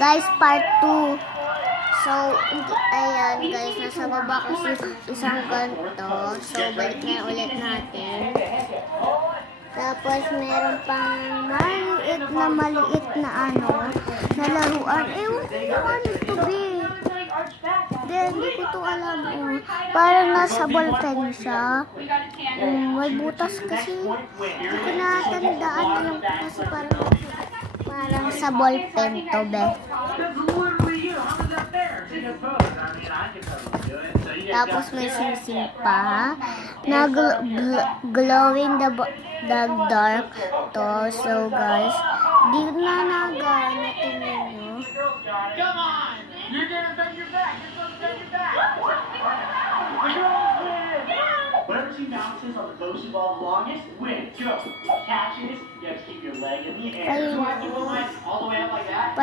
Guys, part 2. So, ayan guys, nasa baba kasi isang ganito. So, balik na ulit natin. Tapos, meron pang maliit na ano, na laruan. Ewan ko yung ano to, be. Hindi ko to alam. Parang nasa ballpen siya. May butas kasi. Hindi ko natandaan lang kasi parang sa ballpen to, be. Tapos may sing-sing pa na glowing the dark to. So guys, di na nagana, tingnan nyo. Come on! You're gonna bend your back. You're supposed to bend your back. Whatever team bounces on the closest ball the longest wins. Go. Catches. You have to keep your leg in the air. Ayun. All the way up like that.